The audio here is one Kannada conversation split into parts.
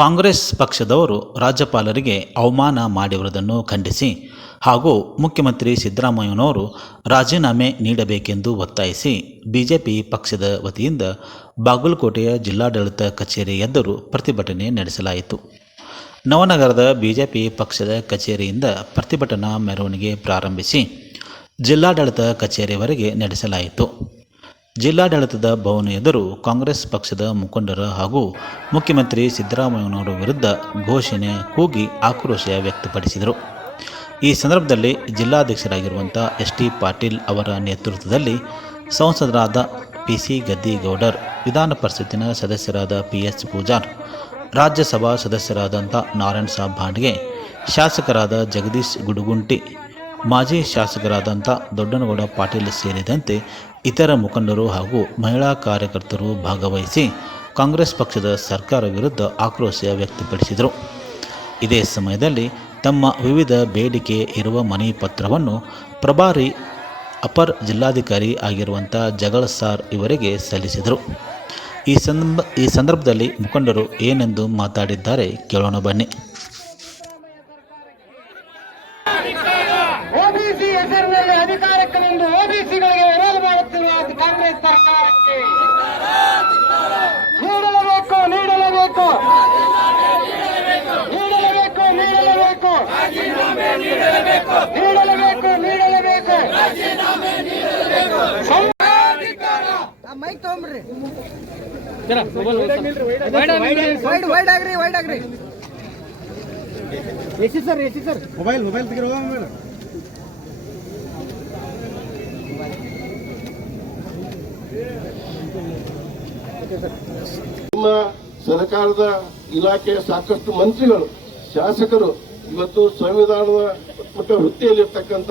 ಕಾಂಗ್ರೆಸ್ ಪಕ್ಷದವರು ರಾಜ್ಯಪಾಲರಿಗೆ ಅವಮಾನ ಮಾಡಿರುವುದನ್ನು ಖಂಡಿಸಿ ಹಾಗೂ ಮುಖ್ಯಮಂತ್ರಿ ಸಿದ್ದರಾಮಯ್ಯನವರು ರಾಜೀನಾಮೆ ನೀಡಬೇಕೆಂದು ಒತ್ತಾಯಿಸಿ ಬಿಜೆಪಿ ಪಕ್ಷದ ವತಿಯಿಂದ ಬಾಗಲಕೋಟೆಯ ಜಿಲ್ಲಾಡಳಿತ ಕಚೇರಿ ಎದುರು ಪ್ರತಿಭಟನೆ ನಡೆಸಲಾಯಿತು. ನವನಗರದ ಬಿಜೆಪಿ ಪಕ್ಷದ ಕಚೇರಿಯಿಂದ ಪ್ರತಿಭಟನಾ ಮೆರವಣಿಗೆ ಪ್ರಾರಂಭಿಸಿ ಜಿಲ್ಲಾಡಳಿತ ಕಚೇರಿವರೆಗೆ ನಡೆಸಲಾಯಿತು. ಜಿಲ್ಲಾಡಳಿತದ ಭವನ ಎದುರು ಕಾಂಗ್ರೆಸ್ ಪಕ್ಷದ ಮುಖಂಡರ ಹಾಗೂ ಮುಖ್ಯಮಂತ್ರಿ ಸಿದ್ದರಾಮಯ್ಯನವರ ವಿರುದ್ಧ ಘೋಷಣೆ ಕೂಗಿ ಆಕ್ರೋಶ ವ್ಯಕ್ತಪಡಿಸಿದರು. ಈ ಸಂದರ್ಭದಲ್ಲಿ ಜಿಲ್ಲಾಧ್ಯಕ್ಷರಾಗಿರುವಂಥ ಎಸ್ ಟಿ ಪಾಟೀಲ್ ಅವರ ನೇತೃತ್ವದಲ್ಲಿ ಸಂಸದರಾದ ಪಿ ಸಿ ಗದ್ದಿಗೌಡರ್, ವಿಧಾನ ಪರಿಷತ್ತಿನ ಸದಸ್ಯರಾದ ಪಿ ಎಸ್ ಪೂಜಾರ್, ರಾಜ್ಯಸಭಾ ಸದಸ್ಯರಾದಂಥ ನಾರಾಯಣ್ ಸಾಬ್ ಭಾಂಡ್ಗೆ ಶಾಸಕರಾದ ಜಗದೀಶ್ ಗುಡುಗುಂಟಿ, ಮಾಜಿ ಶಾಸಕರಾದಂಥ ದೊಡ್ಡನಗೌಡ ಪಾಟೀಲ್ ಸೇರಿದಂತೆ ಇತರ ಮುಖಂಡರು ಹಾಗೂ ಮಹಿಳಾ ಕಾರ್ಯಕರ್ತರು ಭಾಗವಹಿಸಿ ಕಾಂಗ್ರೆಸ್ ಪಕ್ಷದ ಸರ್ಕಾರ ವಿರುದ್ಧ ಆಕ್ರೋಶ ವ್ಯಕ್ತಪಡಿಸಿದರು. ಇದೇ ಸಮಯದಲ್ಲಿ ತಮ್ಮ ವಿವಿಧ ಬೇಡಿಕೆ ಇರುವ ಮನೆ ಪತ್ರವನ್ನು ಪ್ರಭಾರಿ ಅಪರ್ ಜಿಲ್ಲಾಧಿಕಾರಿ ಆಗಿರುವಂಥ ಜಗಳ ಸಾರ್ ಇವರಿಗೆ ಸಲ್ಲಿಸಿದರು. ಈ ಸಂದರ್ಭ, ಈ ಸಂದರ್ಭದಲ್ಲಿ ಮುಖಂಡರು ಏನೆಂದು ಮಾತಾಡಿದ್ದಾರೆ ಕೇಳೋಣ ಬನ್ನಿ. ಮೈಕ್ ತಗೊಂಬ್ರಿ. ವೈಡ್ ವೈಡ್ ಆಗ್ರಿ ವೈಡ್ ಆಗ್ರಿ AC sir AC sir. Mobile mobile ತೆಗಿರೋ mobile ನಿಮ್ಮ ಸರ್ಕಾರದ ಇಲಾಖೆಯ ಸಾಕಷ್ಟು ಮಂತ್ರಿಗಳು ಶಾಸಕರು ಇವತ್ತು ಸಂವಿಧಾನದ ಪುಟ್ಟ ವೃತ್ತಿಯಲ್ಲಿರ್ತಕ್ಕಂಥ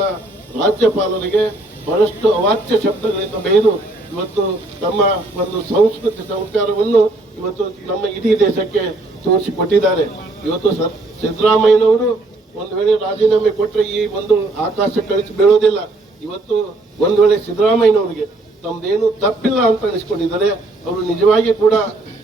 ರಾಜ್ಯಪಾಲರಿಗೆ ಬಹಳಷ್ಟು ಅವಾಚ್ಯ ಶಬ್ದಗಳಿಂದ ಬೇರು ಇವತ್ತು ತಮ್ಮ ಒಂದು ಸಂಸ್ಕೃತಿ ಸಂಸ್ಕಾರವನ್ನು ಇವತ್ತು ನಮ್ಮ ಇಡೀ ದೇಶಕ್ಕೆ ತೋರಿಸಿಕೊಟ್ಟಿದ್ದಾರೆ. ಇವತ್ತು ಸಿದ್ದರಾಮಯ್ಯನವರು ಒಂದು ವೇಳೆ ರಾಜೀನಾಮೆ ಕೊಟ್ಟರೆ ಈ ಒಂದು ಆಕಾಶ ಕಳಿಸಿ ಬೀಳೋದಿಲ್ಲ. ಇವತ್ತು ಒಂದು ವೇಳೆ ಸಿದ್ದರಾಮಯ್ಯನವರಿಗೆ ತಮ್ದೇನು ತಪ್ಪಿಲ್ಲ ಅಂತ ಅನಿಸ್ಕೊಂಡಿದ್ದಾರೆ, ಅವರು ನಿಜವಾಗಿ ಕೂಡ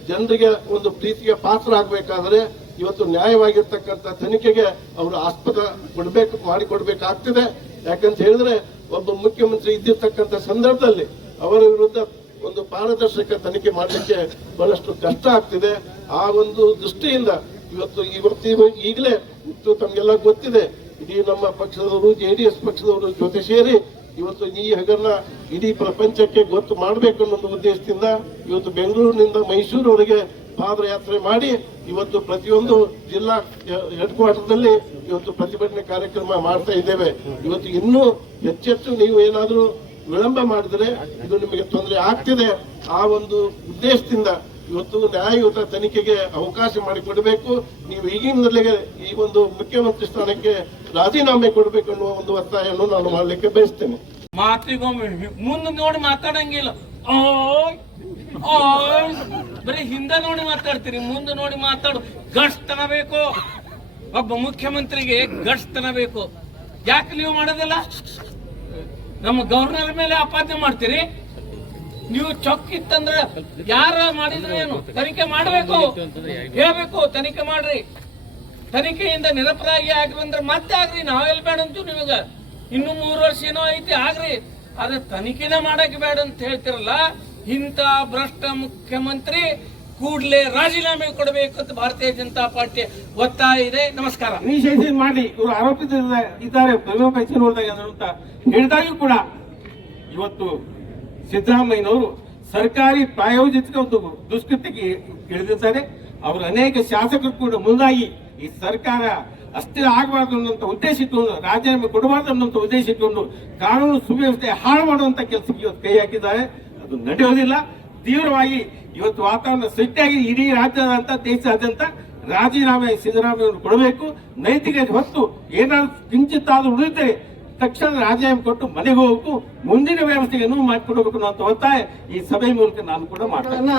ಜನರಿಗೆ ಒಂದು ಪ್ರೀತಿಗೆ ಪಾತ್ರ ಆಗಬೇಕಾದ್ರೆ ಇವತ್ತು ನ್ಯಾಯವಾಗಿರ್ತಕ್ಕಂಥ ತನಿಖೆಗೆ ಅವರು ಆಸ್ಪದ ಕೊಡಬೇಕು, ಮಾಡಿಕೊಡ್ಬೇಕಾಗ್ತದೆ. ಯಾಕಂತ ಹೇಳಿದ್ರೆ ಒಬ್ಬ ಮುಖ್ಯಮಂತ್ರಿ ಇದ್ದಿರ್ತಕ್ಕಂಥ ಸಂದರ್ಭದಲ್ಲಿ ಅವರ ವಿರುದ್ಧ ಒಂದು ಪಾರದರ್ಶಕ ತನಿಖೆ ಮಾಡಲಿಕ್ಕೆ ಬಹಳಷ್ಟು ಕಷ್ಟ ಆಗ್ತಿದೆ. ಆ ಒಂದು ದೃಷ್ಟಿಯಿಂದ ಇವತ್ತು ಇವತ್ತು ಇವ- ಈಗಲೇ ಇತ್ತು, ತಮಗೆಲ್ಲ ಗೊತ್ತಿದೆ. ಇಡೀ ನಮ್ಮ ಪಕ್ಷದವರು, ಜೆ ಡಿ ಎಸ್ ಪಕ್ಷದವರು ಜೊತೆ ಸೇರಿ ಇವತ್ತು ಈ ಹಗರಣ ಇಡೀ ಪ್ರಪಂಚಕ್ಕೆ ಗೊತ್ತು ಮಾಡಬೇಕು ಅನ್ನೋ ಉದ್ದೇಶದಿಂದ ಇವತ್ತು ಬೆಂಗಳೂರಿನಿಂದ ಮೈಸೂರುವರೆಗೆ ಪಾದಯಾತ್ರೆ ಮಾಡಿ ಇವತ್ತು ಪ್ರತಿಯೊಂದು ಜಿಲ್ಲಾ ಹೆಡ್ ಕ್ವಾರ್ಟರ್ದಲ್ಲಿ ಇವತ್ತು ಪ್ರತಿಭಟನೆ ಕಾರ್ಯಕ್ರಮ ಮಾಡ್ತಾ ಇದ್ದೇವೆ. ಇವತ್ತು ಇನ್ನೂ ಹೆಚ್ಚೆಚ್ಚು ನೀವು ಏನಾದರೂ ವಿಳಂಬ ಮಾಡಿದರೆ ಇದು ನಿಮಗೆ ತೊಂದರೆ ಆಗ್ತಿದೆ. ಆ ಒಂದು ಉದ್ದೇಶದಿಂದ ಇವತ್ತು ನ್ಯಾಯಯುತ ತನಿಖೆಗೆ ಅವಕಾಶ ಮಾಡಿಕೊಡಬೇಕು. ನೀವು ಈಗಿನಲ್ಲಿಗೆ ಈ ಒಂದು ಮುಖ್ಯಮಂತ್ರಿ ಸ್ಥಾನಕ್ಕೆ ರಾಜೀನಾಮೆ ಕೊಡಬೇಕು ಅನ್ನುವ ಒಂದು ಒತ್ತಾಯವನ್ನು ನಾನು ಮಾಡಲಿಕ್ಕೆ ಬಯಸ್ತೇನೆ. ಮಾತಿಗೊಮ್ಮೆ ಮುಂದೆ ನೋಡಿ ಮಾತಾಡಂಗಿಲ್ಲ. ಬರೀ ಹಿಂದೆ ನೋಡಿ ಮಾತಾಡ್ತೀರಿ, ಮುಂದೆ ನೋಡಿ ಮಾತಾಡು. ಗಟ್ಸ್ತನ ಬೇಕು. ಒಬ್ಬ ಮುಖ್ಯಮಂತ್ರಿಗೆ ಗಟ್ಸ್ತನ ಬೇಕು. ಯಾಕೆ ನೀವು ಮಾಡೋದಿಲ್ಲ? ನಮ್ಮ ಗವರ್ನರ್ ಮೇಲೆ ಆಪಾದನೆ ಮಾಡ್ತೀರಿ. ನೀವು ಚೊಕ್ ಇತ್ತಂದ್ರೆ ಯಾರ ಮಾಡಿದ್ರೆ ಏನು? ತನಿಖೆ ಮಾಡಬೇಕು. ಹೇಳ್ಬೇಕು, ತನಿಖೆ ಮಾಡ್ರಿ. ತನಿಖೆಯಿಂದ ನಿರಪರಾಗಿ ಆಗಿ ಬಂದ್ರೆ ಮತ್ತೆ ಆಗ್ರಿ. ನಾವೆಲ್ಲ ಬೇಡ ಅಂತೀವಿ ನಿಮಗ. ಇನ್ನು ಮೂರು ವರ್ಷ ಏನೋ ಐತಿ, ಆಗ್ರಿ. ಆದ್ರೆ ತನಿಖೆನೇ ಮಾಡಕ್ ಬೇಡ ಅಂತ ಹೇಳ್ತಿರಲ್ಲ. ಇಂಥ ಭ್ರಷ್ಟ ಮುಖ್ಯಮಂತ್ರಿ ಕೂಡಲೇ ರಾಜೀನಾಮೆ ಕೊಡಬೇಕು ಅಂತ ಭಾರತೀಯ ಜನತಾ ಪಾರ್ಟಿ ಒತ್ತಾಯ ಇದೆ. ನಮಸ್ಕಾರ. ಮಾಡಿ ಇವರು ಆರೋಪಿಸಿದ್ದಾರೆ ಅಂತ ಹೇಳಿದಾಗ್ಯೂ ಕೂಡ ಇವತ್ತು ಸಿದ್ದರಾಮಯ್ಯನವರು ಸರ್ಕಾರಿ ಪ್ರಾಯೋಜಿತ ಒಂದು ದುಷ್ಕೃತಿಗೆ ಇಳಿದಿದ್ದಾರೆ. ಅವರು ಅನೇಕ ಶಾಸಕರು ಕೂಡ ಮುಂದಾಗಿ ಈ ಸರ್ಕಾರ ಅಸ್ಥಿರ ಆಗಬಾರ್ದು ಅನ್ನುವಂತ ಉದ್ದೇಶ ಇಟ್ಟುಕೊಂಡು ರಾಜೀನಾಮೆ ಕೊಡಬಾರ್ದು ಅನ್ನೋಂಥ ಉದ್ದೇಶ ಇಟ್ಟುಕೊಂಡು ಕಾನೂನು ಸುವ್ಯವಸ್ಥೆ ಹಾಳು ಮಾಡುವಂತ ಕೆಲಸಕ್ಕೆ ಇವತ್ತು ಕೈ ಹಾಕಿದ್ದಾರೆ. ಅದು ನಡೆಯೋದಿಲ್ಲ. ತೀವ್ರವಾಗಿ ಇವತ್ತು ವಾತಾವರಣ ಸೃಷ್ಟಿಯಾಗಿ ಇಡೀ ರಾಜ್ಯದಂತ ದೇಶಾದ್ಯಂತ ರಾಜೀನಾಮೆ ಸಿದ್ದರಾಮಯ್ಯ ಕೊಡಬೇಕು. ನೈತಿಕತೆ ಹೊತ್ತು ಏನಾದ್ರು ಕಿಂಚಿತ್ತಾದ್ರೂ ಉಳಿದ್ರೆ ತಕ್ಷಣ ರಾಜೀನಾಮೆ ಕೊಟ್ಟು ಮನೆಗೆ ಹೋಗಬೇಕು. ಮುಂದಿನ ವ್ಯವಸ್ಥೆಗೆ ಅನುವು ಮಾಡಿಕೊಡಬೇಕು ಅಂತ ಒತ್ತಾಯ ಈ ಸಭೆ ಮೂಲಕ ನಾನು ಕೂಡ ಮಾಡ್ತೇನೆ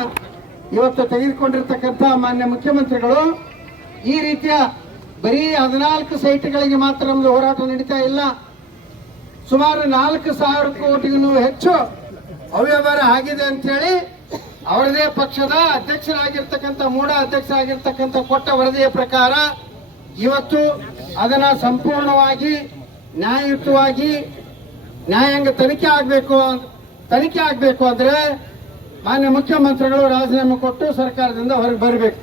ಇವತ್ತು ತೆಗೆದುಕೊಂಡಿರ್ತಕ್ಕಂಥ ಮಾನ್ಯ ಮುಖ್ಯಮಂತ್ರಿಗಳು, ಈ ರೀತಿಯ ಬರೀ ಹದಿನಾಲ್ಕು ಸೈಟ್ಗಳಿಗೆ ಮಾತ್ರ ನಮ್ದು ಹೋರಾಟ ನಡೀತಾ ಇಲ್ಲ. ಸುಮಾರು ನಾಲ್ಕು ಸಾವಿರ ಕೋಟಿಗೂ ಹೆಚ್ಚು ಅವ್ಯವಹಾರ ಆಗಿದೆ ಅಂತ ಹೇಳಿ ಅವರದೇ ಪಕ್ಷದ ಅಧ್ಯಕ್ಷರಾಗಿರ್ತಕ್ಕಂಥ ಮೂಡ ಅಧ್ಯಕ್ಷರಾಗಿರ್ತಕ್ಕಂಥ ಕೊಟ್ಟ ವರದಿಯ ಪ್ರಕಾರ ಇವತ್ತು ಅದನ್ನ ಸಂಪೂರ್ಣವಾಗಿ ನ್ಯಾಯಯುತವಾಗಿ ನ್ಯಾಯಾಂಗ ತನಿಖೆ ಆಗಬೇಕು ತನಿಖೆ ಆಗಬೇಕು ಅಂದ್ರೆ ಮಾನ್ಯ ಮುಖ್ಯಮಂತ್ರಿಗಳು ರಾಜೀನಾಮೆ ಕೊಟ್ಟು ಸರ್ಕಾರದಿಂದ ಹೊರಗೆ ಬರಬೇಕು.